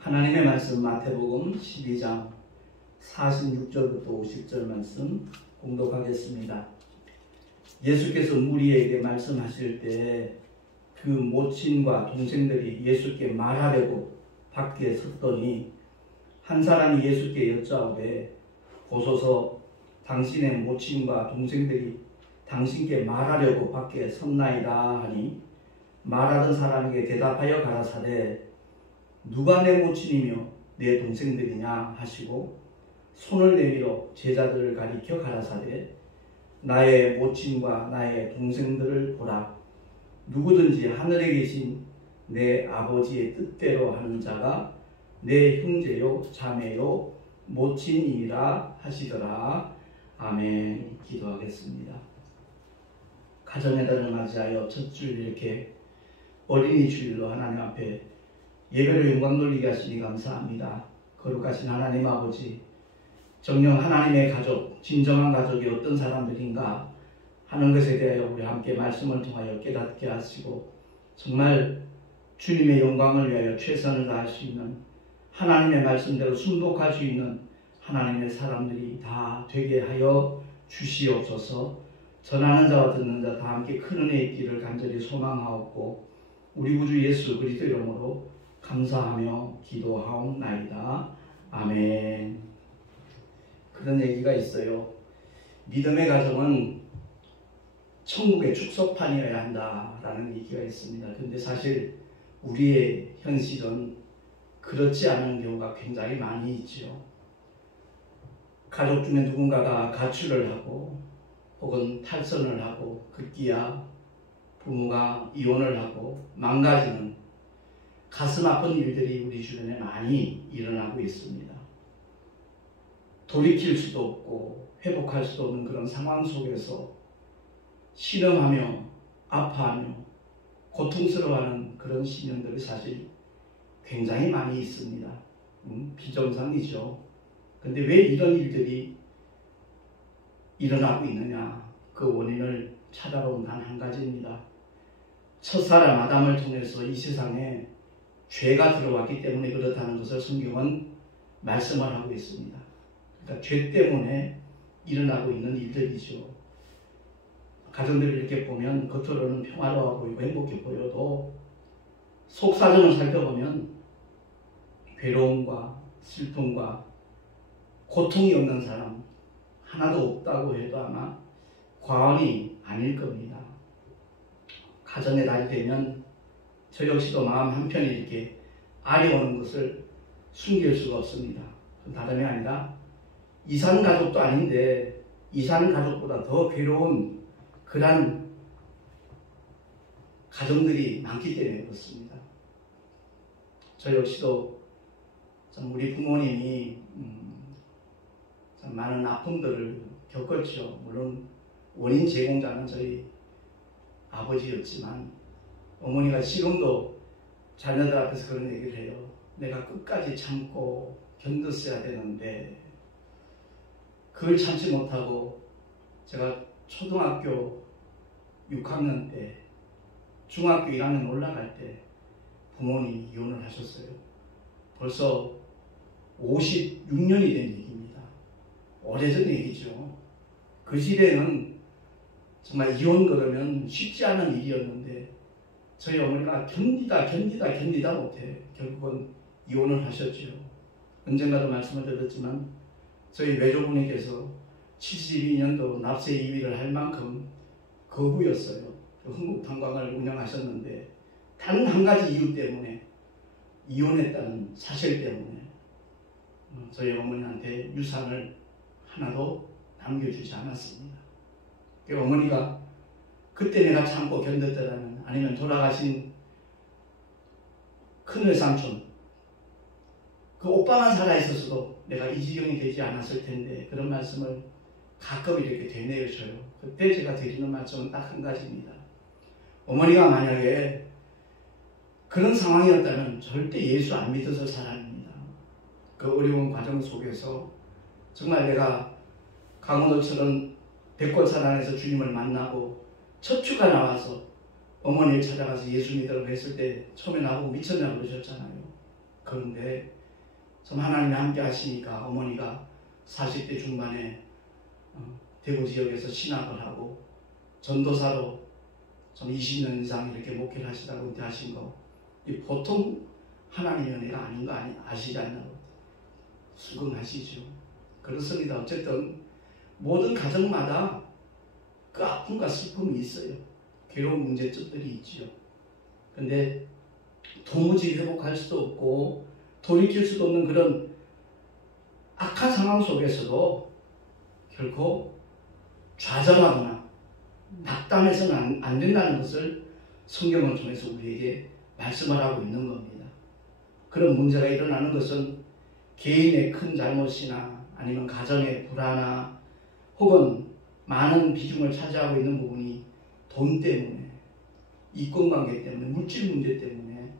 하나님의 말씀 마태복음 12장 46절부터 50절 말씀 공독하겠습니다. 예수께서 무리에게 말씀하실 때 그 모친과 동생들이 예수께 말하려고 밖에 섰더니 한 사람이 예수께 여짜오되 보소서 당신의 모친과 동생들이 당신께 말하려고 밖에 섰나이다 하니 말하던 사람에게 대답하여 가라사대 누가 내 모친이며 내 동생들이냐 하시고 손을 내밀어 제자들을 가리켜 가라사대 나의 모친과 나의 동생들을 보라. 누구든지 하늘에 계신 내 아버지의 뜻대로 하는 자가 내 형제요 자매요 모친이라 하시더라. 아멘. 기도하겠습니다. 가정의 달을 맞이하여 첫 주일 이렇게 어린이 주일로 하나님 앞에 예배로 영광 돌리게 하시니 감사합니다. 거룩하신 하나님 아버지, 정녕 하나님의 가족, 진정한 가족이 어떤 사람들인가 하는 것에 대하여 우리 함께 말씀을 통하여 깨닫게 하시고 정말 주님의 영광을 위하여 최선을 다할 수 있는 하나님의 말씀대로 순복할 수 있는 하나님의 사람들이 다 되게 하여 주시옵소서. 전하는 자와 듣는 자 다 함께 큰 은혜 있기를 간절히 소망하옵고 우리 구주 예수 그리스도 이름으로 감사하며 기도하옵나이다. 아멘. 그런 얘기가 있어요. 믿음의 가정은 천국의 축소판이어야 한다라는 얘기가 있습니다. 그런데 사실 우리의 현실은 그렇지 않은 경우가 굉장히 많이 있죠. 가족 중에 누군가가 가출을 하고 혹은 탈선을 하고 급기야 부모가 이혼을 하고 망가지는 가슴 아픈 일들이 우리 주변에 많이 일어나고 있습니다. 돌이킬 수도 없고 회복할 수도 없는 그런 상황 속에서 신음하며 아파하며 고통스러워하는 그런 신령들이 사실 굉장히 많이 있습니다. 비정상이죠. 그런데 왜 이런 일들이 일어나고 있느냐? 그 원인을 찾아보면 단 한 가지입니다. 첫사람 아담을 통해서 이 세상에 죄가 들어왔기 때문에 그렇다는 것을 성경은 말씀을 하고 있습니다. 그러니까 죄 때문에 일어나고 있는 일들이죠. 가정들을 이렇게 보면 겉으로는 평화로워 보이고 행복해 보여도 속 사정을 살펴보면 괴로움과 슬픔과 고통이 없는 사람 하나도 없다고 해도 아마 과언이 아닐 겁니다. 가정의 날이 되면 저 역시도 마음 한편이 이렇게 아려오는 것을 숨길 수가 없습니다. 다름이 아니라 이산가족도 아닌데 이산가족보다 더 괴로운 그런 가정들이 많기 때문에 그렇습니다. 저 역시도 참 우리 부모님이 참 많은 아픔들을 겪었죠. 물론 원인 제공자는 저희 아버지였지만 어머니가 지금도 자녀들 앞에서 그런 얘기를 해요. 내가 끝까지 참고 견뎠어야 되는데 그걸 참지 못하고 제가 초등학교 6학년 때 중학교 1학년 올라갈 때 부모님이 이혼을 하셨어요. 벌써 56년이 된 얘기입니다. 오래전 얘기죠. 그 시대는 정말 이혼 그러면 쉽지 않은 일이었는데 저희 어머니가 견디다 못해 결국은 이혼을 하셨죠. 언젠가도 말씀을 드렸지만 저희 외조부님께서 72년도 납세 이위를 할 만큼 거부였어요. 흥국탄광을 운영하셨는데 단 한 가지 이유 때문에 이혼했다는 사실 때문에 저희 어머니한테 유산을 하나도 남겨주지 않았습니다. 어머니가 그때 내가 참고 견뎠더라면 아니면 돌아가신 큰외삼촌 그 오빠만 살아있었어도 내가 이 지경이 되지 않았을 텐데 그런 말씀을 가끔 이렇게 되뇌어줘요. 그때 제가 드리는 말씀은 딱 한 가지입니다. 어머니가 만약에 그런 상황이었다면 절대 예수 안 믿어서 살아납니다. 그 어려운 과정 속에서 정말 내가 강원도처럼 백골산 안에서 주님을 만나고 첫 주가 나와서 어머니를 찾아가서 예수 믿으라고 했을 때 처음에 나보고 미쳤냐고 그러셨잖아요. 그런데 좀 하나님이 함께 하시니까 어머니가 40대 중반에 대구 지역에서 신학을 하고 전도사로 좀 20년 이상 이렇게 목회를 하시다가 은퇴하신 거, 이 보통 하나님의 은혜가 아닌 거 아시지 않나요? 수긍하시죠. 그렇습니다. 어쨌든 모든 가정마다 그 아픔과 슬픔이 있어요. 괴로운 문제점들이 있지요. 근데 도무지 회복할 수도 없고 돌이킬 수도 없는 그런 악한 상황 속에서도 결코 좌절하거나 낙담해서는 안 된다는 것을 성경을 통해서 우리에게 말씀을 하고 있는 겁니다. 그런 문제가 일어나는 것은 개인의 큰 잘못이나 아니면 가정의 불화나 혹은 많은 비중을 차지하고 있는 부분이 돈 때문에, 이권관계 때문에, 물질 문제 때문에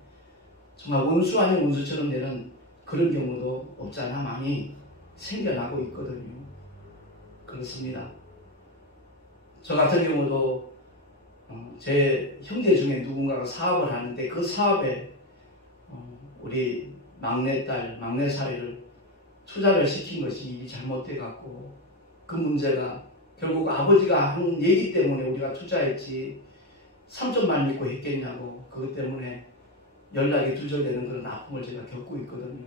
정말 원수 아닌 원수처럼 되는 그런 경우도 없지 않아 많이 생겨나고 있거든요. 그렇습니다. 저 같은 경우도 제 형제 중에 누군가가 사업을 하는데 그 사업에 우리 막내딸, 막내사위를 투자를 시킨 것이 일이 잘못돼 갖고 그 문제가 결국 아버지가 한 얘기 때문에 우리가 투자했지 3천만 믿고 했겠냐고, 그것 때문에 연락이 두절되는 그런 아픔을 제가 겪고 있거든요.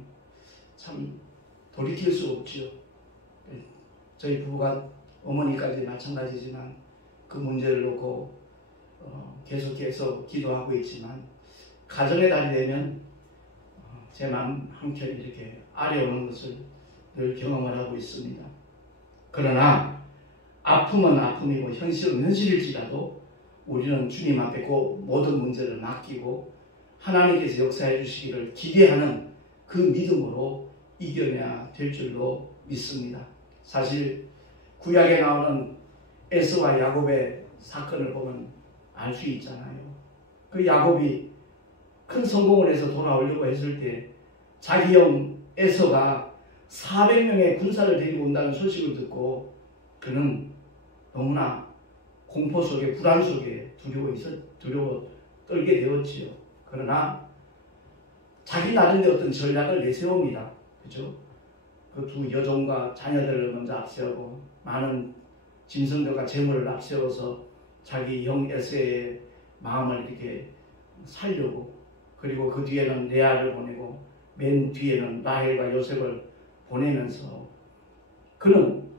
참 돌이킬 수 없지요. 저희 부부가 어머니까지 마찬가지지만 그 문제를 놓고 계속해서 기도하고 있지만 가정의 달이 되면 제 마음 한켠이 이렇게 아려오는 것을 늘 경험을 하고 있습니다. 그러나 아픔은 아픔이고 현실은 현실일지라도 우리는 주님 앞에 그 모든 문제를 맡기고 하나님께서 역사해 주시기를 기대하는 그 믿음으로 이겨내야 될 줄로 믿습니다. 사실 구약에 나오는 에서와 야곱의 사건을 보면 알 수 있잖아요. 그 야곱이 큰 성공을 해서 돌아오려고 했을 때 자기 형 에서가 400명의 군사를 데리고 온다는 소식을 듣고 그는 너무나 공포 속에, 불안 속에 두려워 떨게 되었지요. 그러나 자기 나름대로 어떤 전략을 내세웁니다. 그죠? 그 두 여종과 자녀들을 먼저 앞세우고 많은 짐승들과 재물을 앞세워서 자기 형 에서의 마음을 이렇게 살려고, 그리고 그 뒤에는 레아를 보내고 맨 뒤에는 라헬과 요셉을 보내면서 그는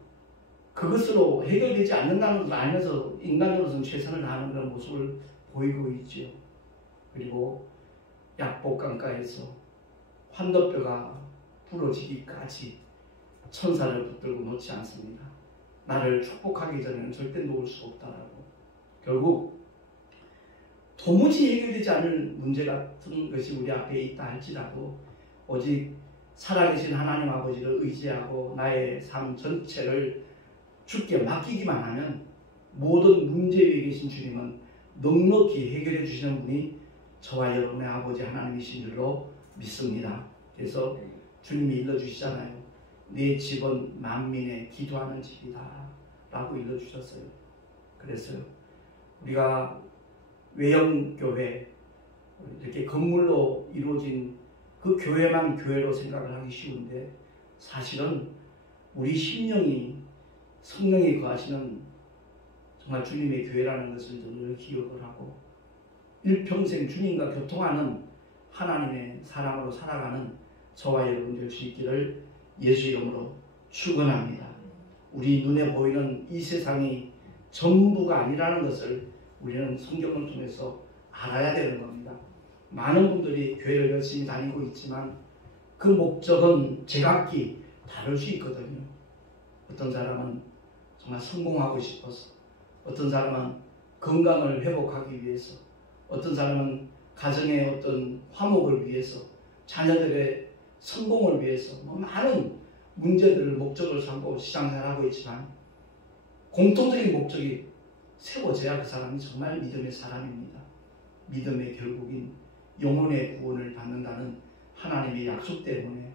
그것으로 해결되지 않는다는 것을 알면서 인간으로서는 최선을 다하는 그런 모습을 보이고 있지요. 그리고 약복강가에서 환도뼈가 부러지기까지 천사를 붙들고 놓지 않습니다. 나를 축복하기 전에는 절대 놓을 수 없다라고. 결국 도무지 해결되지 않을 문제 같은 것이 우리 앞에 있다 할지라도 오직 살아계신 하나님 아버지를 의지하고 나의 삶 전체를 주께 맡기기만 하면 모든 문제 위에 계신 주님은 넉넉히 해결해 주시는 분이 저와 여러분의 아버지 하나님이신 줄로 믿습니다. 그래서 주님이 일러주시잖아요. 내 집은 만민의 기도하는 집이다 라고 일러주셨어요. 그랬어요. 우리가 외형교회, 이렇게 건물로 이루어진 그 교회만 교회로 생각을 하기 쉬운데 사실은 우리 심령이 성령이 거하시는 정말 주님의 교회라는 것을 늘 기억을 하고 일평생 주님과 교통하는 하나님의 사람으로 살아가는 저와 여러분 될 수 있기를 예수 이름으로 축원합니다. 우리 눈에 보이는 이 세상이 전부가 아니라는 것을 우리는 성경을 통해서 알아야 되는 겁니다. 많은 분들이 교회를 열심히 다니고 있지만 그 목적은 제각기 다를 수 있거든요. 어떤 사람은 정말 성공하고 싶어서, 어떤 사람은 건강을 회복하기 위해서, 어떤 사람은 가정의 어떤 화목을 위해서, 자녀들의 성공을 위해서 많은 문제들을 목적을 삼고 시장생활하고 있지만 공통적인 목적이 세워져야 그 사람이 정말 믿음의 사람입니다. 믿음의 결국인 영혼의 구원을 받는다는 하나님의 약속 때문에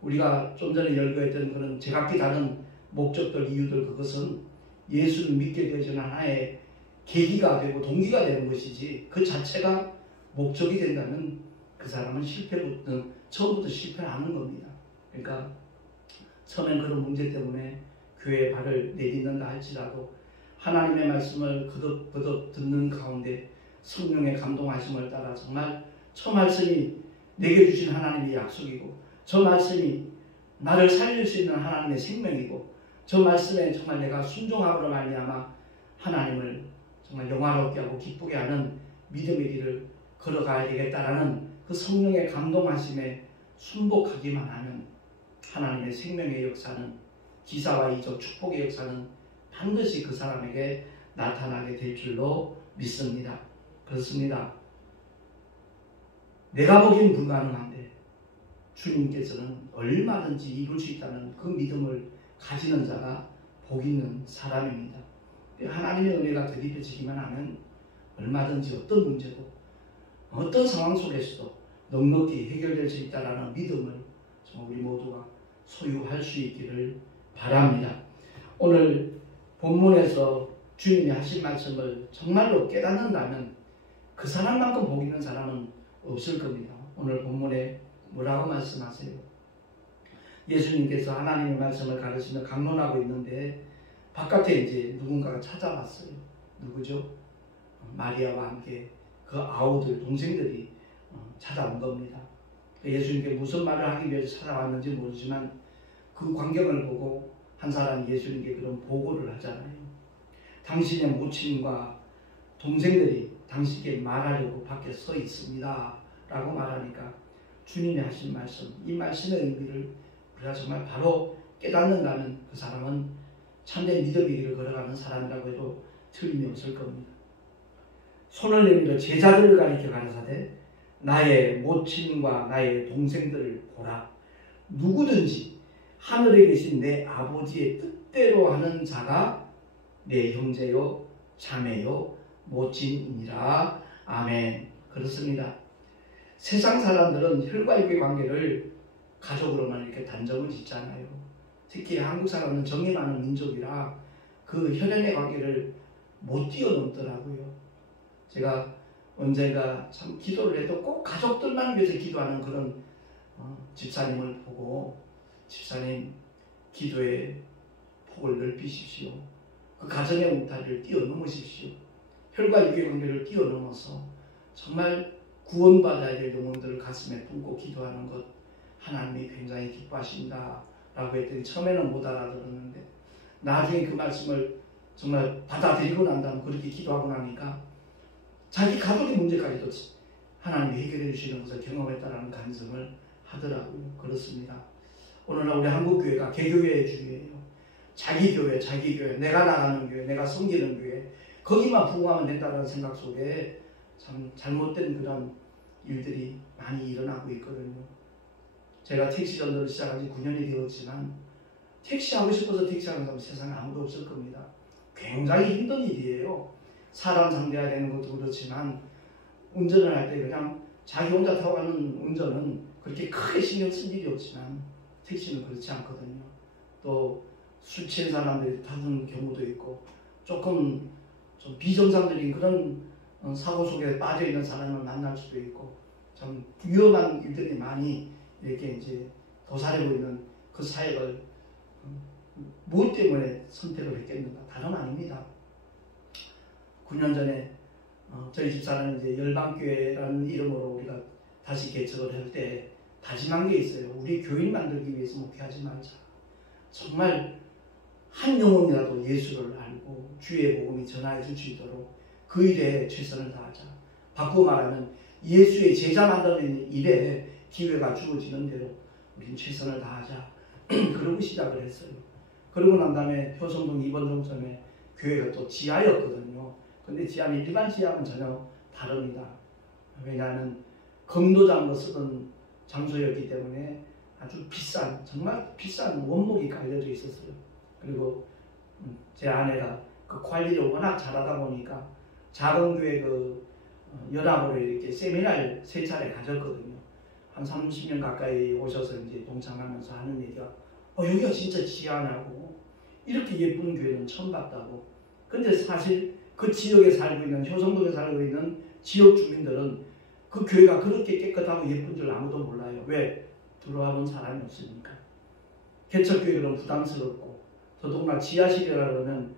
우리가 좀 전에 열거했던 그런 제각기 다른 목적들, 이유들, 그것은 예수를 믿게 되어지는 하나의 계기가 되고 동기가 되는 것이지 그 자체가 목적이 된다면 그 사람은 처음부터 실패하는 겁니다. 그러니까 처음엔 그런 문제 때문에 교회에 발을 내딛는다 할지라도 하나님의 말씀을 거듭 듣는 가운데 성령의 감동하심을 따라 정말 저 말씀이 내게 주신 하나님의 약속이고 저 말씀이 나를 살릴 수 있는 하나님의 생명이고 저 말씀에 정말 내가 순종함으로 말미암아 하나님을 정말 영화롭게 하고 기쁘게 하는 믿음의 길을 걸어가야 되겠다라는 그 성령의 감동하심에 순복하기만 하면 하나님의 생명의 역사는 기사와 이적 축복의 역사는 반드시 그 사람에게 나타나게 될 줄로 믿습니다. 그렇습니다. 내가 보기엔 불가능한데 주님께서는 얼마든지 이룰 수 있다는 그 믿음을 가지는 자가 복 있는 사람입니다. 하나님의 은혜가 대립해지기만 하면 얼마든지 어떤 문제도 어떤 상황 속에서도 넉넉히 해결될 수 있다는 믿음을 정말 우리 모두가 소유할 수 있기를 바랍니다. 오늘 본문에서 주님이 하신 말씀을 정말로 깨닫는다면 그 사람만큼 복 있는 사람은 없을 겁니다. 오늘 본문에 뭐라고 말씀하세요? 예수님께서 하나님의 말씀을 가르치며 강론하고 있는데 바깥에 이제 누군가가 찾아왔어요. 누구죠? 마리아와 함께 그 아우들, 동생들이 찾아온 겁니다. 예수님께 무슨 말을 하기 위해서 찾아왔는지 모르지만 그 광경을 보고 한 사람이 예수님께 그런 보고를 하잖아요. 당신의 모친과 동생들이 당신께 말하려고 밖에 서 있습니다. 라고 말하니까 주님이 하신 말씀, 이 말씀의 의미를 우리가 정말 바로 깨닫는다면 그 사람은 참된 믿음의 길을 걸어가는 사람이라고 해도 틀림이 없을 겁니다. 손을 내밀어 제자들을 가리켜 가라사대 나의 모친과 나의 동생들을 보라. 누구든지 하늘에 계신 내 아버지의 뜻대로 하는 자가 내 형제요 자매요 모친이니라. 아멘. 그렇습니다. 세상 사람들은 혈과 육의 관계를 가족으로만 이렇게 단정을 짓잖아요. 특히 한국 사람은 정이 많은 민족이라 그 혈연의 관계를 못 뛰어넘더라고요. 제가 언젠가 참 기도를 해도 꼭 가족들만 위해서 기도하는 그런 집사님을 보고 집사님 기도의 폭을 넓히십시오. 그 가정의 울타리를 뛰어넘으십시오. 혈과 육의 관계를 뛰어넘어서 정말 구원받아야 될 영혼들을 가슴에 품고 기도하는 것 하나님이 굉장히 기뻐하신다 라고 했더니 처음에는 못 알아들었는데 나중에 그 말씀을 정말 받아들이고 난 다음 그렇게 기도하고 나니까 자기 가족의 문제까지도 하나님이 해결해 주시는 것을 경험했다는 간증을 하더라고요. 그렇습니다. 오늘날 우리 한국교회가 개교회의 주의예요. 자기 교회, 내가 나가는 교회, 내가 섬기는 교회, 거기만 부흥하면 된다는 생각 속에 참 잘못된 그런 일들이 많이 일어나고 있거든요. 제가 택시 전도를 시작한 지 9년이 되었지만 택시하고 싶어서 택시하는 사람 세상에 아무도 없을 겁니다. 굉장히 힘든 일이에요. 사람 상대해야 되는 것도 그렇지만 운전을 할 때 그냥 자기 혼자 타고 가는 운전은 그렇게 크게 신경 쓸 일이 없지만 택시는 그렇지 않거든요. 또 술 취한 사람들이 타는 경우도 있고 조금 좀 비정상적인 그런 사고 속에 빠져있는 사람을 만날 수도 있고 참 위험한 일들이 많이 이렇게 이제 도사리고 있는 그 사역을 무엇 때문에 선택을 했겠는가? 다름 아닙니다. 9년 전에 저희 집사는 이제 열방교회라는 이름으로 우리가 다시 개척을 할 때 다짐한 게 있어요. 우리 교인 만들기 위해서 목회하지 말자. 정말 한 영혼이라도 예수를 알고 주의 복음이 전하여 줄 수 있도록 그 일에 최선을 다하자. 바꾸어 말하면 예수의 제자 만드는 일에 기회가 주어지는 대로 우리는 최선을 다하자. 그러고 시작을 했어요. 그러고 난 다음에 효성동 2번 정점에 교회가 또 지하였거든요. 근데 지하는 일반 지하는 전혀 다릅니다. 왜냐하면 검도장으로 쓰던 장소였기 때문에 아주 비싼, 정말 비싼 원목이 깔려져 있었어요. 그리고 제 아내가 그 관리를 워낙 잘하다 보니까 작은 교회 그 연합으로 이렇게 세미나를 3차례 가졌거든요. 한 30년 가까이 오셔서 이제 동참하면서 하는 얘기가 여기가 진짜 지하냐고, 이렇게 예쁜 교회는 처음 봤다고. 근데 사실 그 지역에 살고 있는, 효성동에 살고 있는 지역 주민들은 그 교회가 그렇게 깨끗하고 예쁜 줄 아무도 몰라요. 왜? 들어와 본 사람이 없으니까. 개척교회는 부담스럽고 더더구나 지하실이라 그러면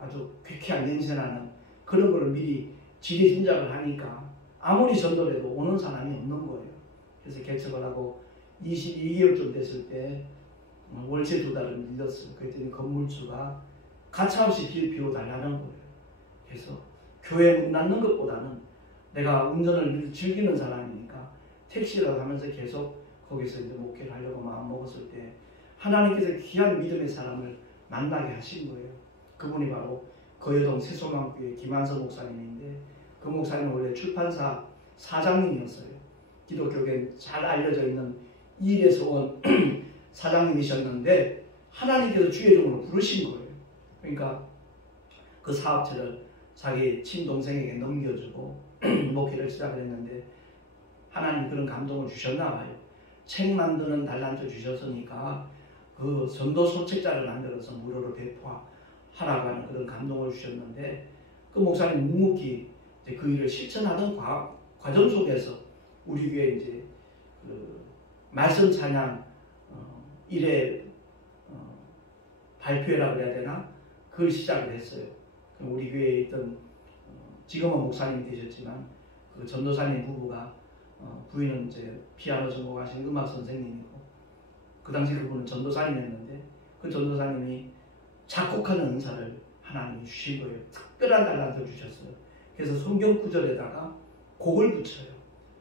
아주 쾌쾌한 냄새나는 그런 걸 미리 지리짐작을 하니까 아무리 전도해도 오는 사람이 없는 거예요. 그래서 개척을 하고 22개월쯤 됐을 때 월세 2달을 밀렸어요. 그랬더니 건물주가 가차없이 비워달라는 거예요. 그래서 교회 문 닫는 것보다는 내가 운전을 즐기는 사람이니까 택시를 하면서 계속 거기서 이제 목회를 하려고 마음 먹었을 때 하나님께서 귀한 믿음의 사람을 만나게 하신 거예요. 그분이 바로 거여동 새소망교회 김한서 목사님인데 그 목사님은 원래 출판사 사장님이었어요. 기독교계에 잘 알려져 있는 이일에서 온 사장님이셨는데 하나님께서 주의 종으로 부르신 거예요. 그러니까 그 사업체를 자기 친동생에게 넘겨주고 목회를 시작을 했는데 하나님 그런 감동을 주셨나 봐요. 책 만드는 달란트 주셨으니까 그 전도 소책자를 만들어서 무료로 배포하라고 하는 그런 감동을 주셨는데 그 목사님 묵묵히 그 일을 실천하던 과정 속에서 우리 교회 이제 그 말씀 찬양 일회 발표회라고 해야 되나? 그걸 시작을 했어요. 우리 교회에 있던 지금은 목사님이 되셨지만 그 전도사님 부부가 부인은 이제 피아노 전공하신 음악 선생님이고 그 당시 그분은 전도사님이었는데 그 전도사님이 작곡하는 은사를 하나님이 주신 거예요. 특별한 달란트를 주셨어요. 그래서 성경 구절에다가 곡을 붙여요.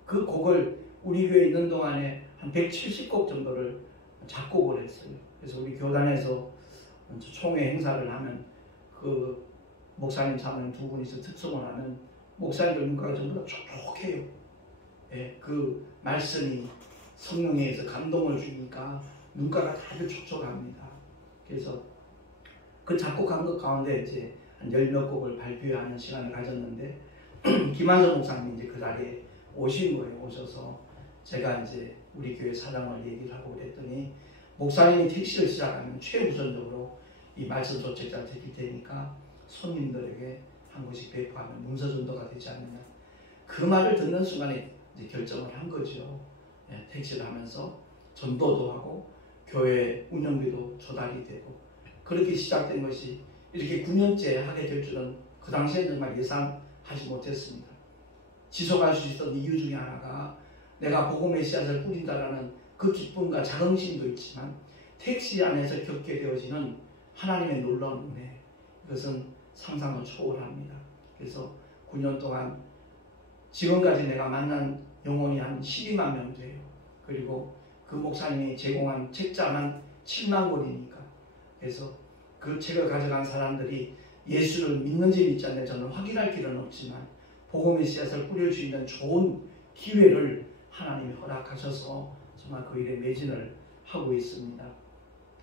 그 곡을 우리 교회에 있는 동안에 한 170곡 정도를 작곡을 했어요. 그래서 우리 교단에서 총회 행사를 하면 그 목사님 사모님 두 분이서 특송을 하면 목사님들 눈가가 전부 다 촉촉해요. 예, 그 말씀이 성령에 의해서 감동을 주니까 눈가가 아주 촉촉합니다. 그래서 그 작곡한 것 가운데 이제 한 10몇 곡을 발표하는 시간을 가졌는데 김한선 목사님이 이제 그 자리에 오신 거예요. 오셔서 제가 이제 우리 교회 사장을 얘기를 하고 그랬더니 목사님이 택시를 시작하면 최우선적으로 이 말씀 소책자를 드릴 테니까 손님들에게 한 곳씩 배포하면 문서전도가 되지 않느냐. 그 말을 듣는 순간에 이제 결정을 한 거죠. 예, 택시를 하면서 전도도 하고 교회 운영비도 조달이 되고 그렇게 시작된 것이 이렇게 9년째 하게 될 줄은 그 당시에는 정말 예상하지 못했습니다. 지속할 수 있었던 이유 중에 하나가 내가 복음의 씨앗을 뿌린다라는 그 기쁨과 자긍심도 있지만 택시 안에서 겪게 되어지는 하나님의 놀라운 은혜, 이것은 상상을 초월합니다. 그래서 9년 동안 지금까지 내가 만난 영혼이 한 12만 명 돼요. 그리고 그 목사님이 제공한 책자만 7만 권이니까 그래서 그 책을 가져간 사람들이 예수를 믿는지 믿지 않는지 저는 확인할 길은 없지만 복음의 씨앗을 뿌릴 수 있는 좋은 기회를 하나님이 허락하셔서 정말 그 일에 매진을 하고 있습니다.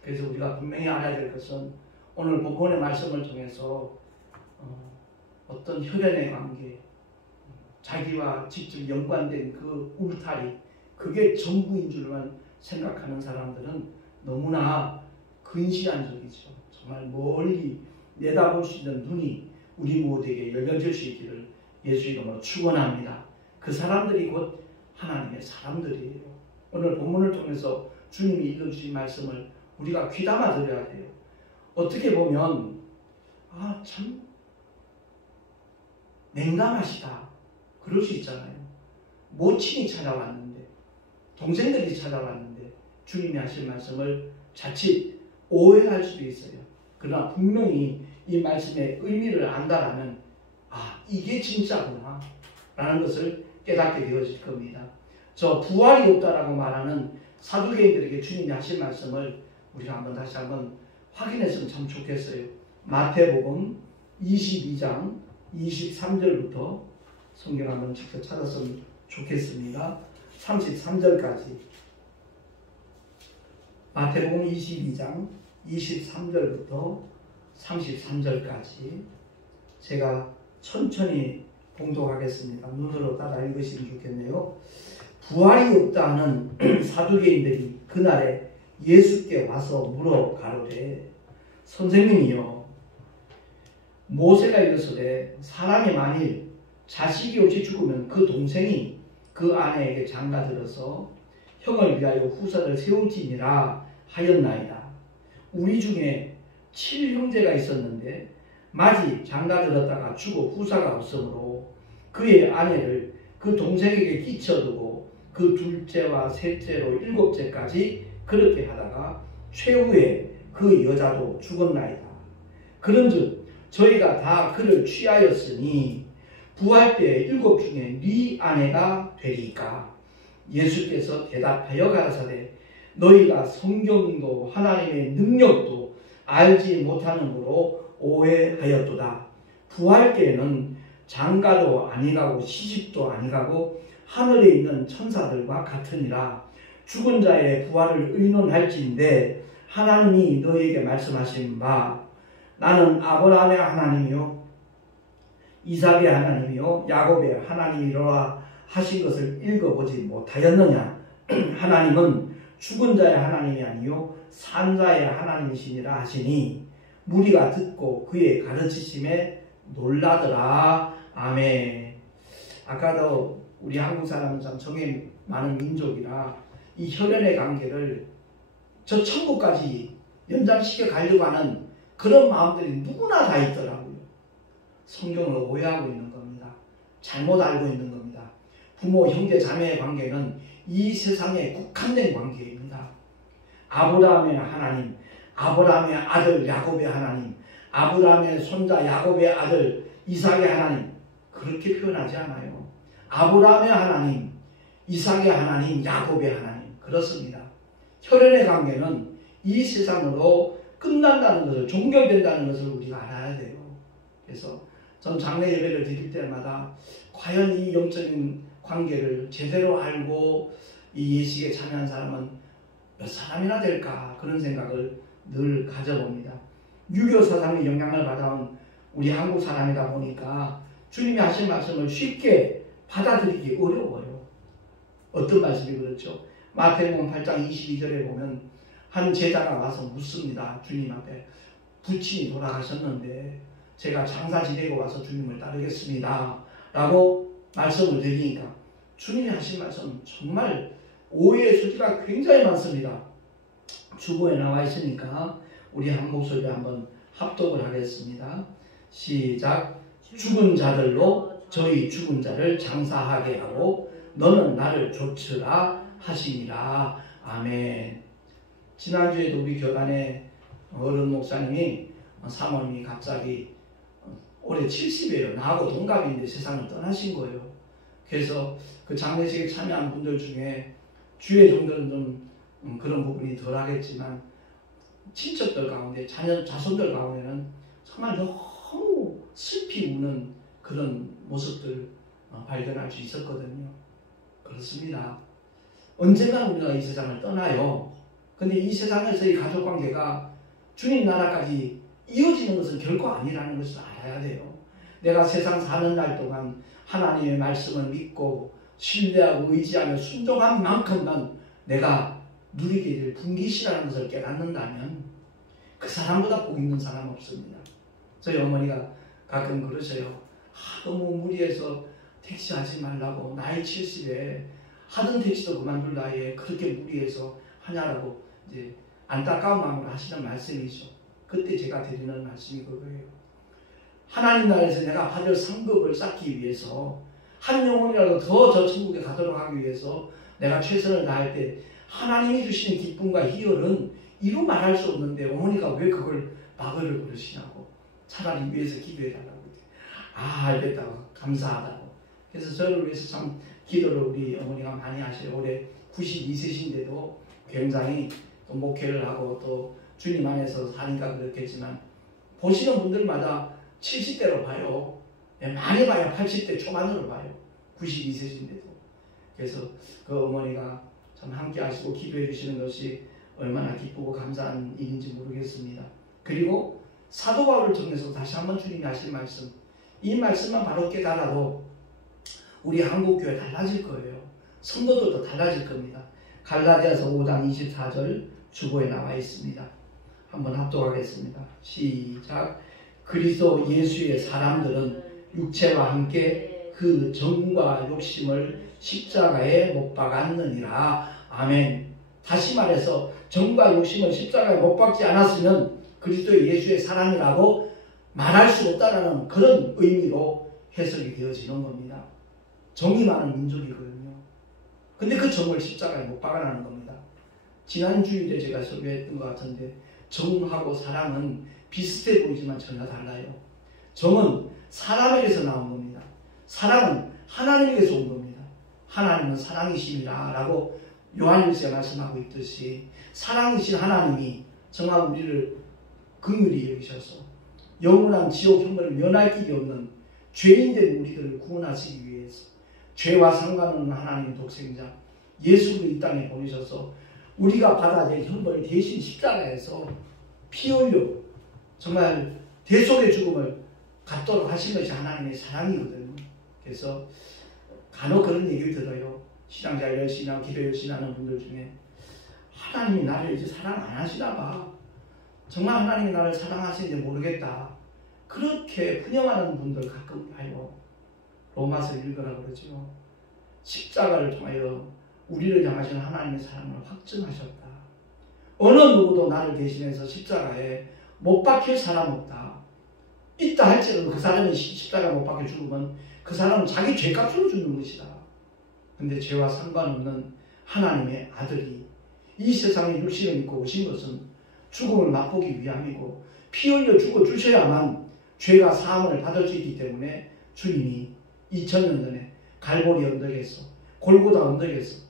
그래서 우리가 분명히 알아야 될 것은 오늘 본문의 말씀을 통해서 어떤 혈연의 관계, 자기와 직접 연관된 그 울타리, 그게 전부인 줄만 생각하는 사람들은 너무나 근시안적이죠. 정말 멀리 내다볼 수 있는 눈이 우리 모두에게 열려질 수 있기를 예수 이름으로 축원합니다. 그 사람들이 곧 하나님의 사람들이에요. 오늘 본문을 통해서 주님이 읽어주신 말씀을 우리가 귀담아 들어야 돼요. 어떻게 보면 참 냉담하시다 그럴 수 있잖아요. 모친이 찾아왔는데 동생들이 찾아왔는데 주님이 하신 말씀을 자칫 오해할 수도 있어요. 그러나 분명히 이 말씀의 의미를 안다라면 이게 진짜구나 라는 것을 깨닫게 되어질 겁니다. 저 부활이 없다라고 말하는 사두개인들에게 주님이 하신 말씀을 우리가 다시 한번 확인했으면 참 좋겠어요. 마태복음 22장 23절부터 성경 한번 직접 찾았으면 좋겠습니다. 33절까지 마태복음 22장 23절부터 33절까지 제가 천천히 봉독하겠습니다. 눈으로 따라 읽으시면 좋겠네요. 부활이 없다 하는 사두개인들이 그날에 예수께 와서 물어 가로되 선생님이여 모세가 이르시되 사람이 만일 자식이 없이 죽으면 그 동생이 그 아내에게 장가들어서 형을 위하여 후사를 세울지니라 하였나이다. 우리 중에 7형제가 있었는데 마지 장가들었다가 죽어 후사가 없으므로 그의 아내를 그 동생에게 끼쳐두고 그 둘째와 셋째로 7째까지 그렇게 하다가 최후에 그 여자도 죽었나이다. 그런즉 저희가 다 그를 취하였으니 부활 때 7 중에 네 아내가 되리까? 예수께서 대답하여 가라사대 너희가 성경도 하나님의 능력도 알지 못하는으로 오해하였도다. 부활 때에는 장가도 아니가고 시집도 아니가고 하늘에 있는 천사들과 같으니라. 죽은 자의 부활을 의논할지인데 하나님이 너희에게 말씀하신 바 나는 아브라함의 하나님이요 이삭의 하나님이요 야곱의 하나님이로라 하신 것을 읽어보지 못하였느냐. 하나님은 죽은 자의 하나님이 아니요 산 자의 하나님이시니라 하시니 무리가 듣고 그의 가르치심에 놀라더라. 아멘. 아까도 우리 한국 사람은 참 정이 많은 민족이라 이 혈연의 관계를 저 천국까지 연장시켜 가려고 하는 그런 마음들이 누구나 다 있더라고요. 성경을 오해하고 있는 겁니다. 잘못 알고 있는 겁니다. 부모, 형제, 자매의 관계는 이 세상에 국한된 관계입니다. 아브라함의 하나님, 아브라함의 아들 야곱의 하나님, 아브라함의 손자 야곱의 아들 이삭의 하나님 그렇게 표현하지 않아요. 아브라함의 하나님, 이삭의 하나님, 야곱의 하나님 그렇습니다. 혈연의 관계는 이 세상으로 끝난다는 것을 종결된다는 것을 우리가 알아야 돼요. 그래서 전 장례 예배를 드릴 때마다 과연 이 영적인 관계를 제대로 알고 이 예식에 참여한 사람은 몇 사람이나 될까 그런 생각을 늘 가져봅니다. 유교 사상의 영향을 받아온 우리 한국 사람이다 보니까 주님이 하신 말씀을 쉽게 받아들이기 어려워요. 어떤 말씀이 그렇죠? 마태복음 8장 22절에 보면 한 제자가 와서 묻습니다. 주님 앞에 부친이 돌아가셨는데 제가 장사 지내고 와서 주님을 따르겠습니다. 라고 말씀을 드리니까 주님이 하신 말씀 정말 오해의 소지가 굉장히 많습니다. 주보에 나와 있으니까 우리 한 목소리로 한번 합독을 하겠습니다. 시작. 죽은 자들로 저희 죽은 자를 장사하게 하고 너는 나를 좇으라 하시니라. 아멘. 지난주에도 우리 교단의 어른 목사님이 사모님이 갑자기 올해 70이에요. 나하고 동갑인데 세상을 떠나신 거예요. 그래서 그 장례식에 참여한 분들 중에 주의 종들은 좀 그런 부분이 덜 하겠지만 친척들 가운데 자손들 가운데는 정말 너무 슬피 우는 그런 모습들 발견할 수 있었거든요. 그렇습니다. 언젠가 우리가 이 세상을 떠나요. 근데 이 세상에서의 가족관계가 주님 나라까지 이어지는 것은 결코 아니라는 것을 알아야 돼요. 내가 세상 사는 날 동안 하나님의 말씀을 믿고 신뢰하고 의지하며 순종한 만큼만 내가 누리게 될 분깃이라는 것을 깨닫는다면 그 사람보다 복 있는 사람 없습니다. 저희 어머니가 가끔 그러세요. 너무 무리해서 택시 하지 말라고 나이 70에 하던 택시도 그만둘 나이에 그렇게 무리해서 하냐라고 이제 안타까운 마음으로 하시는 말씀이죠. 그때 제가 드리는 말씀이 그거예요. 하나님 나라에서 내가 받을 상급을 쌓기 위해서 한 영혼이라도 더 저 천국에 가도록 하기 위해서 내가 최선을 다할 때 하나님이 주시는 기쁨과 희열은 이루 말할 수 없는데 어머니가 왜 그걸 막으려 그러시냐고. 차라리 위해서 기도해달라고. 알겠다고. 감사하다고. 그래서 저를 위해서 참 기도를 우리 어머니가 많이 하셔요. 올해 92세신데도 굉장히 또 목회를 하고 또 주님 안에서 사니까 그렇겠지만 보시는 분들마다 70대로 봐요. 많이 봐야 80대 초반으로 봐요. 92세신데도. 그래서 그 어머니가 참 함께 하시고 기도해 주시는 것이 얼마나 기쁘고 감사한 일인지 모르겠습니다. 그리고 사도 바울을 통해서 다시 한번 주님이 하신 말씀, 이 말씀만 바로 깨달아도 우리 한국교회 달라질 거예요. 성도들도 달라질 겁니다. 갈라디아서 5장 24절 주보에 나와 있습니다. 한번 합독하겠습니다. 시작. 그리스도 예수의 사람들은 육체와 함께 그 정과 욕심을 십자가에 못 박았느니라. 아멘. 다시 말해서 정과 욕심을 십자가에 못 박지 않았으면 그리스도의 예수의 사람이라고 말할 수 없다라는 그런 의미로 해석이 되어지는 겁니다. 정이 많은 민족이거든요. 근데 그 정을 십자가에 못 박아라는 겁니다. 지난 주일에 제가 소개했던 것 같은데 정하고 사랑은 비슷해 보이지만 전혀 달라요. 정은 사람에게서 나온 겁니다. 사랑은 하나님에게서 온 겁니다. 하나님은 사랑이십니다 라고 요한일서에 말씀하고 있듯이 사랑이신 하나님이 정말 우리를 긍휼히 여기셔서 영원한 지옥 형벌을 면할 길이 없는 죄인된 우리들을 구원하시기 위해서 죄와 상관없는 하나님의 독생자 예수를 이 땅에 보내셔서 우리가 받아야 될 형벌을 대신 십자가에서 피 흘려 정말 대속의 죽음을 갖도록 하신 것이 하나님의 사랑이거든요. 그래서 간혹 그런 얘기를 들어요. 신앙자 열심히 하고 기도 열심히 하는 분들 중에 하나님이 나를 이제 사랑 안 하시나 봐. 정말 하나님이 나를 사랑하시는지 모르겠다. 그렇게 분영하는 분들 가끔 봐요. 로마서 읽으라 그러죠. 십자가를 통하여 우리를 향하신 하나님의 사랑을 확증하셨다. 어느 누구도 나를 대신해서 십자가에 못 박힐 사람 없다. 있다 할지라도 그 사람이 십자가에 못 박혀 죽으면 그 사람은 자기 죄값으로 죽는 것이다. 근데 죄와 상관없는 하나님의 아들이 이 세상에 육신을 입고 오신 것은 죽음을 맛보기 위함이고 피 흘려 죽어 주셔야만 죄가 사함을 받을 수 있기 때문에 주님이 2000년 전에 갈보리 언덕에서 골고다 언덕에서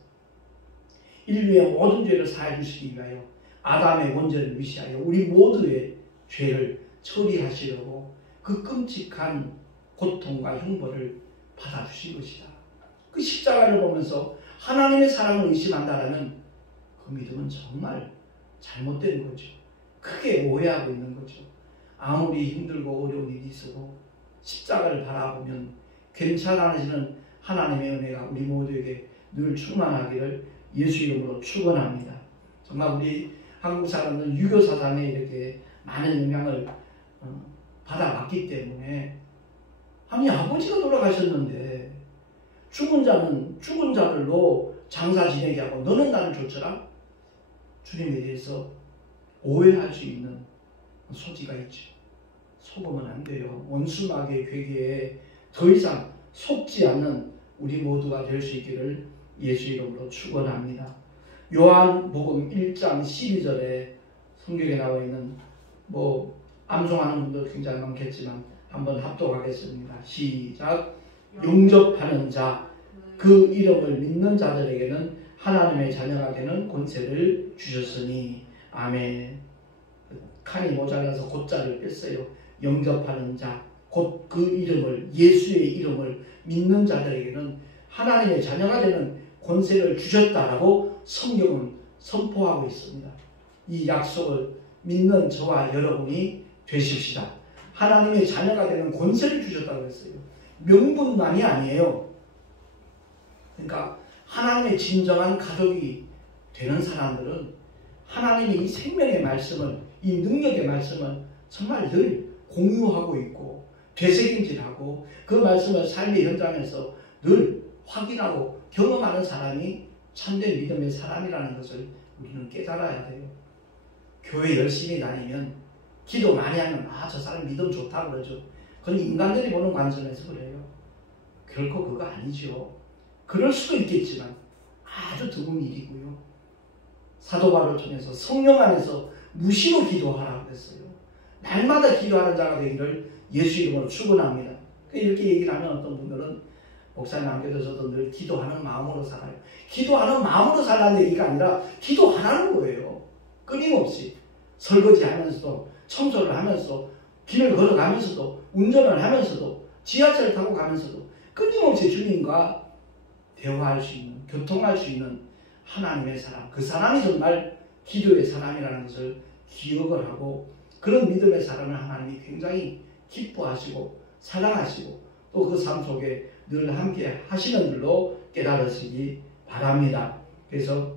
인류의 모든 죄를 사해 주시기 위하여 아담의 원죄를 위시하여 우리 모두의 죄를 처리하시려고 그 끔찍한 고통과 형벌을 받아주신 것이다. 그 십자가를 보면서 하나님의 사랑을 의심한다면 그 믿음은 정말 잘못된 거죠. 크게 오해하고 있는 거죠. 아무리 힘들고 어려운 일이 있어도 십자가를 바라보면 괜찮아지는 하나님의 은혜가 우리 모두에게 늘 충만하기를 예수 이름으로 축원합니다. 정말 우리 한국 사람은 유교 사상에 이렇게 많은 영향을 받아왔기 때문에 아니 아버지가 돌아가셨는데 죽은 자는 죽은 자들로 장사 지내게 하고 너는 나를 쫓아라? 주님에 대해서 오해할 수 있는 소지가 있죠. 속으면 안 돼요. 원수마귀의 괴계에 더 이상 속지 않는 우리 모두가 될 수 있기를 예수 이름으로 축원합니다. 요한복음 1장 12절에 성경에 나와 있는 암송하는 분들 굉장히 많겠지만 한번 합독하겠습니다. 시작. 용접하는 자 그 이름을 믿는 자들에게는 하나님의 자녀가 되는 권세를 주셨으니 아멘. 칸이 모자라서 곧자를 뺐어요. 영접하는 자 곧 그 이름을 예수의 이름을 믿는 자들에게는 하나님의 자녀가 되는 권세를 주셨다라고 성경은 선포하고 있습니다. 이 약속을 믿는 저와 여러분이 되십시다. 하나님의 자녀가 되는 권세를 주셨다고 했어요. 명분만이 아니에요. 그러니까 하나님의 진정한 가족이 되는 사람들은 하나님의 이 생명의 말씀을, 이 능력의 말씀을 정말 늘 공유하고 있고 되새김질하고 그 말씀을 삶의 현장에서 늘 확인하고 경험하는 사람이 참된 믿음의 사람이라는 것을 우리는 깨달아야 돼요. 교회 열심히 다니면 기도 많이 하면 저 사람 믿음 좋다고 그러죠. 그건 인간들이 보는 관점에서 그래요. 결코 그거 아니죠. 그럴 수도 있겠지만 아주 드문 일이고요. 사도 바울을 통해서 성령 안에서 무시로 기도하라고 그랬어요. 날마다 기도하는 자가 되기를 예수 이름으로 축원합니다. 이렇게 얘기를 하면 어떤 분들은 목사님 안 믿어서도 늘 기도하는 마음으로 살아요. 기도하는 마음으로 살라는 얘기가 아니라 기도하라는 거예요. 끊임없이 설거지하면서도 청소를 하면서 길을 걸어가면서도 운전을 하면서도 지하철 타고 가면서도 끊임없이 주님과 대화할 수 있는, 교통할 수 있는 하나님의 사람, 그 사람이 정말 기도의 사람이라는 것을 기억을 하고 그런 믿음의 사람을 하나님이 굉장히 기뻐하시고 사랑하시고 또 그 삶 속에 늘 함께 하시는 줄로 깨달으시기 바랍니다. 그래서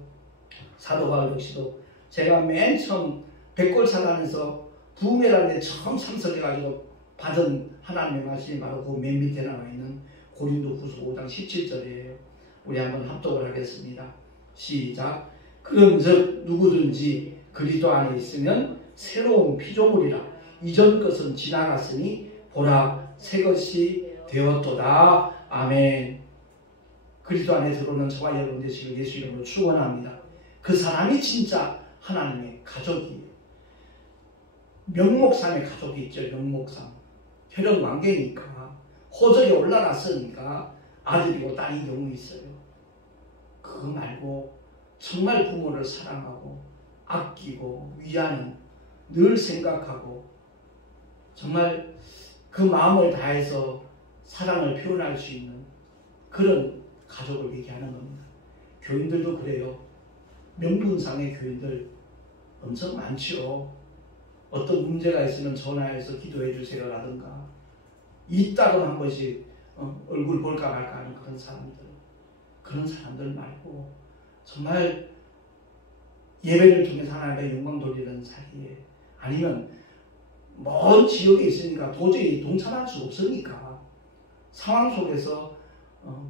사도 바울 역시도 제가 맨 처음 백골사단에서 부메라는데 처음 참석해가지고 받은 하나님의 말씀이 바로 그 맨 밑에 나와 있는 고린도후서 5장 17절이에요. 우리 한번 합독을 하겠습니다. 시작. 그런즉 누구든지 그리스도 안에 있으면 새로운 피조물이라. 이전 것은 지나갔으니 보라 새 것이 되었도다. 아멘. 그리스도 안에 들어오는 저와 여러분 되시길 예수 이름으로 축원합니다. 그 사람이 진짜 하나님의 가족이에요. 명목상의 가족이 있죠. 명목상. 혈연 관계니까 호적에 올라갔으니까 아들이고 딸이 경우 있어요. 그거 말고 정말 부모를 사랑하고 아끼고 위하는, 늘 생각하고 정말 그 마음을 다해서 사랑을 표현할 수 있는 그런 가족을 얘기하는 겁니다. 교인들도 그래요. 명분상의 교인들 엄청 많죠. 어떤 문제가 있으면 전화해서 기도해 주세요라든가 이따금 한 번씩 얼굴 볼까 말까 하는 그런 사람들 말고 정말 예배를 통해서 하나님의 영광 돌리는 사이에, 아니면 먼 지역에 있으니까 도저히 동참할 수 없으니까 상황 속에서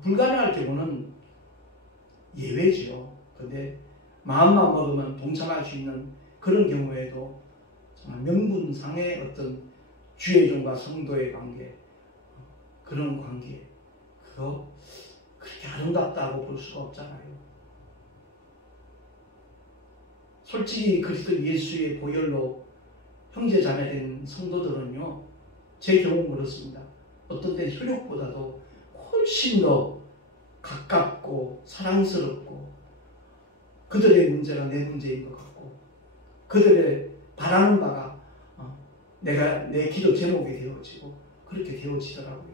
불가능할 경우는 예외지요. 근데 마음만 먹으면 동참할 수 있는 그런 경우에도 정말 명분상의 어떤 주의종과 성도의 관계, 그런 관계, 그거 그렇게 아름답다고 볼 수가 없잖아요. 솔직히 그리스도 예수의 보혈로 형제 자매된 성도들은요, 제 경우는 그렇습니다. 어떤 때는 혈육보다도 훨씬 더 가깝고 사랑스럽고 그들의 문제가 내 문제인 것 같고 그들의 바라는 바가 내 기도 제목이 되어지고 그렇게 되어지더라고요.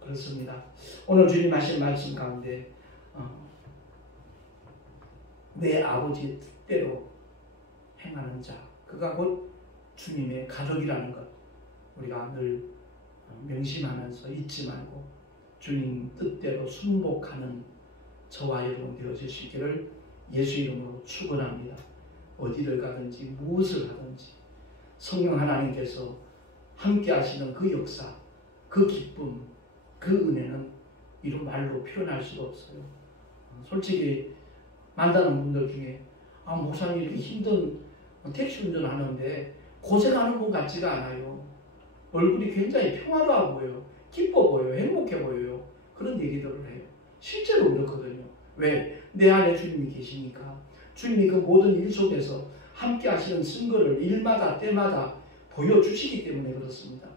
그렇습니다. 오늘 주님 하신 말씀 가운데 내 아버지 뜻대로 행하는 자, 그가 곧 주님의 가족이라는 것 우리가 늘 명심하면서 잊지 말고 주님 뜻대로 순복하는 저와 여러분 되어질 수 있기를 예수 이름으로 축원합니다. 어디를 가든지 무엇을 하든지 성령 하나님께서 함께 하시는 그 역사, 그 기쁨, 그 은혜는 이런 말로 표현할 수가 없어요. 솔직히 만나는 분들 중에 목사님 이렇게 힘든 택시 운전하는데 고생하는 분 같지가 않아요. 얼굴이 굉장히 평화로워 보여요. 기뻐 보여요. 행복해 보여요. 그런 얘기들을 해요. 실제로 그렇거든요. 왜? 내 안에 주님이 계시니까. 주님이 그 모든 일 속에서 함께 하시는 증거를 일마다 때마다 보여주시기 때문에 그렇습니다.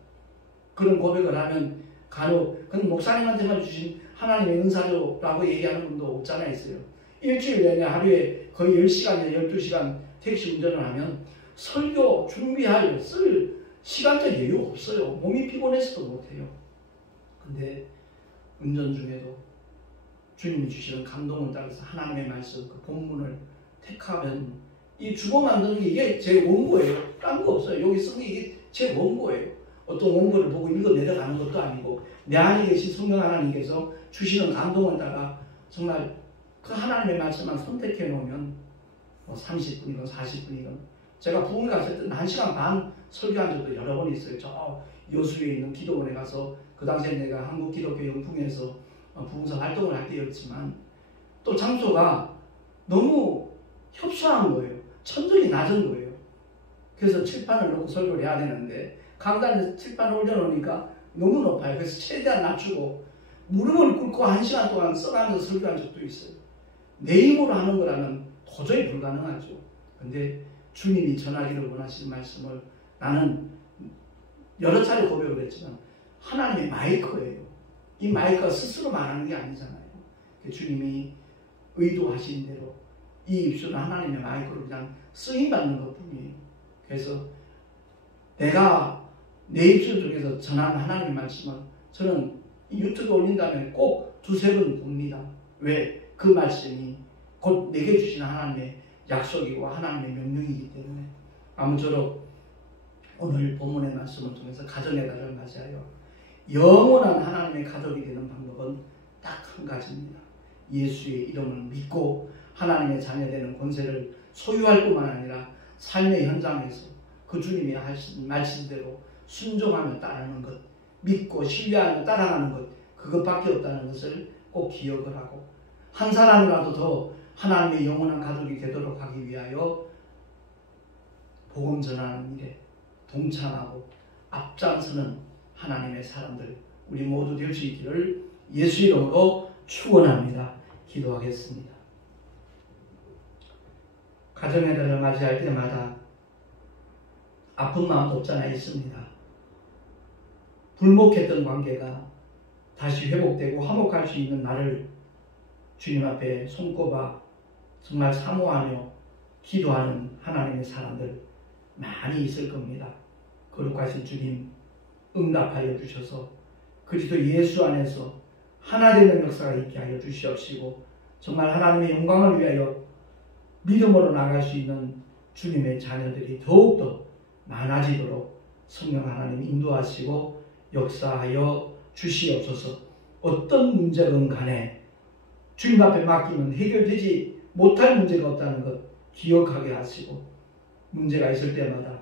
그런 고백을 하면 간혹 그건 목사님한테만 주신 하나님의 은사죠라고 얘기하는 분도 없잖아 있어요. 일주일 내내 하루에 거의 10시간, 12시간 택시 운전을 하면 설교 준비할 쓸 시간적 여유 없어요. 몸이 피곤해서도 못해요. 근데 운전 중에도 주님이 주시는 감동을 따라서 하나님의 말씀, 그 본문을 택하면 이 주보 만드는 게 이게 제 원고예요. 딴 거 없어요. 여기 쓴 게 이게 제 원고예요. 어떤 원고를 보고 읽어 내려가는 것도 아니고 내 안에 계신 성령 하나님께서 주시는 감동을 따라 정말 그 하나님의 말씀만 선택해 놓으면 30분이건 40분이건 제가 부흥 갔을 때는 1시간 반 설교한 적도 여러 번 있어요. 저 여수에 있는 기도원에 가서 그 당시에 내가 한국기독교 영풍에서 부흥사 활동을 할 때였지만 또 장소가 너무 협소한 거예요. 천정이 낮은 거예요. 그래서 칠판을 놓고 설교를 해야 되는데 강단에 칠판을 올려놓으니까 너무 높아요. 그래서 최대한 낮추고 무릎을 꿇고 1시간 동안 써가면서 설교한 적도 있어요. 내 힘으로 하는 거라면 도저히 불가능하죠. 근데 주님이 전하기를 원하시는 말씀을 나는 여러 차례 고백을 했지만 하나님의 마이크예요. 이 마이크가 스스로 말하는 게 아니잖아요. 주님이 의도하신 대로 이 입술은 하나님의 마이크로 그냥 쓰임받는 것뿐이에요. 그래서 내가 내 입술 중에서 전하는 하나님의 말씀을 저는 유튜브에 올린 다음에 꼭 2-3번 봅니다. 왜? 그 말씀이 곧 내게 주신 하나님의 약속이고 하나님의 명령이기 때문에 아무쪼록 오늘 본문의 말씀을 통해서 가정의 달을 맞이하여 영원한 하나님의 가족이 되는 방법은 딱 한 가지입니다. 예수의 이름을 믿고 하나님의 자녀되는 권세를 소유할 뿐만 아니라 삶의 현장에서 그 주님이 하신 말씀대로 순종하며 따르는 것, 믿고 신뢰하며 따라가는 것, 그것밖에 없다는 것을 꼭 기억을 하고 한 사람이라도 더 하나님의 영원한 가족이 되도록 하기 위하여 복음 전하는 일에 동참하고 앞장서는 하나님의 사람들 우리 모두 될 수 있기를 예수 이름으로 축원합니다. 기도하겠습니다. 가정의 달을 맞이할 때마다 아픈 마음도 없잖아 있습니다. 불목했던 관계가 다시 회복되고 화목할 수 있는 날을 주님 앞에 손꼽아 정말 사모하며 기도하는 하나님의 사람들 많이 있을 겁니다. 거룩하신 주님 응답하여 주셔서 그리스도 예수 안에서 하나 되는 역사가 있게 하여 주시옵시고 정말 하나님의 영광을 위하여 믿음으로 나갈 수 있는 주님의 자녀들이 더욱더 많아지도록 성령 하나님 인도하시고 역사하여 주시옵소서. 어떤 문제든 간에 주님 앞에 맡기면 해결되지 못할 문제가 없다는 것 기억하게 하시고 문제가 있을 때마다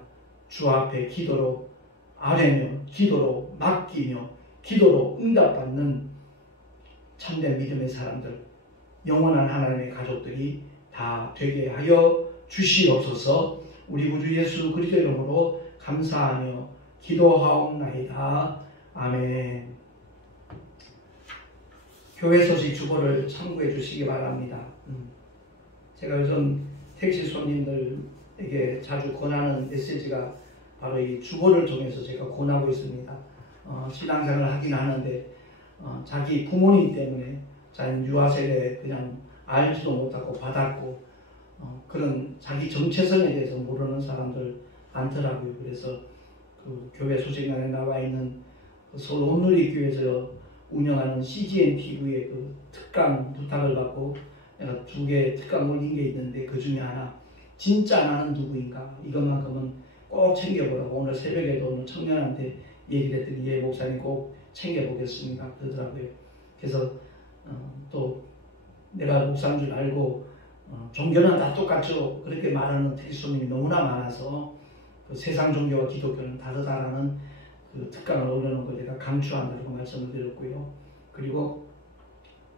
주 앞에 기도로 아뢰며 기도로 맡기며 기도로 응답받는 참된 믿음의 사람들 영원한 하나님의 가족들이 다 되게 하여 주시옵소서. 우리 구주 예수 그리스도 이름으로 감사하며 기도하옵나이다. 아멘. 교회 소식 주보를 참고해 주시기 바랍니다. 제가 요즘 택시 손님들에게 자주 권하는 메시지가 바로 이 주보를 통해서 제가 권하고 있습니다. 신앙생활을 하긴 하는데 자기 부모님 때문에 자기는 유아세례 그냥 알지도 못하고 받았고 그런 자기 정체성에 대해서 모르는 사람들 많더라고요. 그래서 그 교회 소식란에 나와 있는 서울 온누리교회에서 운영하는 CGN TV의 그 특강 부탁을 받고 내가 2개 특강 올린 게 있는데 그 중에 하나 진짜 나는 누구인가 이것만큼은 꼭 챙겨보라고 오늘 새벽에도 오늘 청년한테 얘기를 했더니 예 목사님 꼭 챙겨보겠습니다 그러더라고요. 그래서 또 내가 목사인 줄 알고 종교는 다 똑같죠 그렇게 말하는 택시손님이 너무나 많아서 그 세상 종교와 기독교는 다르다라는 그 특강을 올려놓은 걸 제가 강추한다고 말씀을 드렸고요. 그리고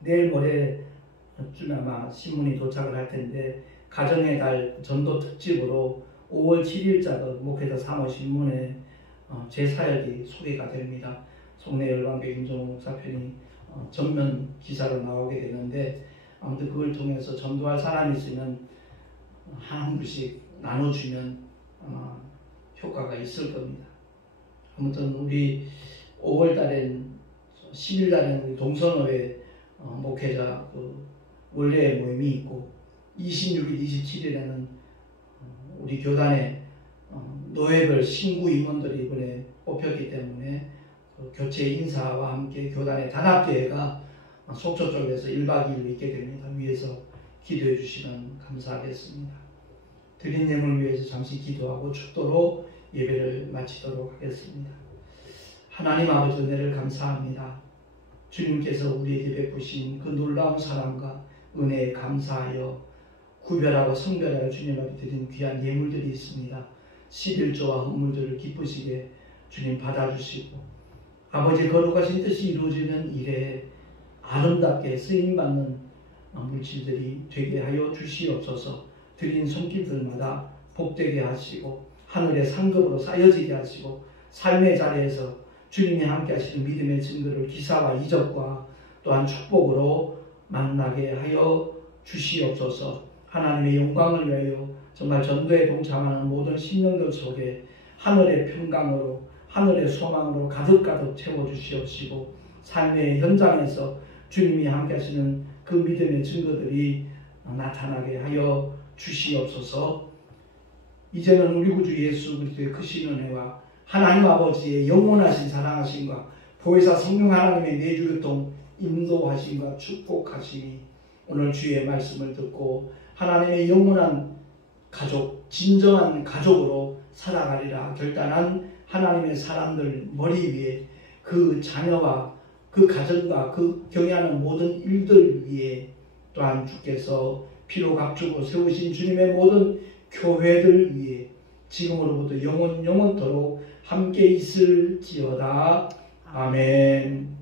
내일 모레쯤 아마 신문이 도착을 할 텐데 가정의 달 전도 특집으로 5월 7일자 목회자 사무신문에 제 사역이 소개가 됩니다. 송내 열방교회 임종욱 목사 편이 전면 기사로 나오게 되는데 아무튼 그걸 통해서 전도할 사람이 있으면 한 분씩 나눠주면 아마 효과가 있을 겁니다. 아무튼 우리 5월달엔 10일달에는 우리 동선호회 목회자 그 원래 모임이 있고 26일, 27일에는 우리 교단의 노예별 신구 임원들이 이번에 뽑혔기 때문에 그 교체 인사와 함께 교단의 단합대회가 속초 쪽에서 1박 2일 있게 됩니다. 위에서 기도해 주시면 감사하겠습니다. 드린 예물 위해서 잠시 기도하고 축도로 예배를 마치도록 하겠습니다. 하나님 아버지 은혜를 감사합니다. 주님께서 우리에게 베푸신 그 놀라운 사랑과 은혜에 감사하여 구별하고 성별하여 주님 앞에 드린 귀한 예물들이 있습니다. 11조와 헌물들을 기쁘시게 주님 받아주시고 아버지 거룩하신 뜻이 이루어지는 일에 아름답게 쓰임받는 물질들이 되게 하여 주시옵소서. 드린 손길들마다 복되게 하시고 하늘의 상급으로 쌓여지게 하시고 삶의 자리에서 주님이 함께 하시는 믿음의 증거를 기사와 이적과 또한 축복으로 만나게 하여 주시옵소서. 하나님의 영광을 위하여 정말 전도에 동참하는 모든 신령들 속에 하늘의 평강으로 하늘의 소망으로 가득가득 채워주시옵시고 삶의 현장에서 주님이 함께 하시는 그 믿음의 증거들이 나타나게 하여 주시옵소서. 이제는 우리 구주 예수 그리스도의 크신 은혜와 하나님 아버지의 영원하신 사랑하심과 보혜사 성령 하나님의 내주교통 인도하심과 축복하심이 오늘 주의 말씀을 듣고 하나님의 영원한 가족, 진정한 가족으로 살아가리라 결단한 하나님의 사람들 머리 위에 그 자녀와 그 가정과 그 경외하는 모든 일들 위에 또한 주께서 피로 값주고 세우신 주님의 모든 교회들 위에 지금으로부터 영원토록 함께 있을지어다. 아멘.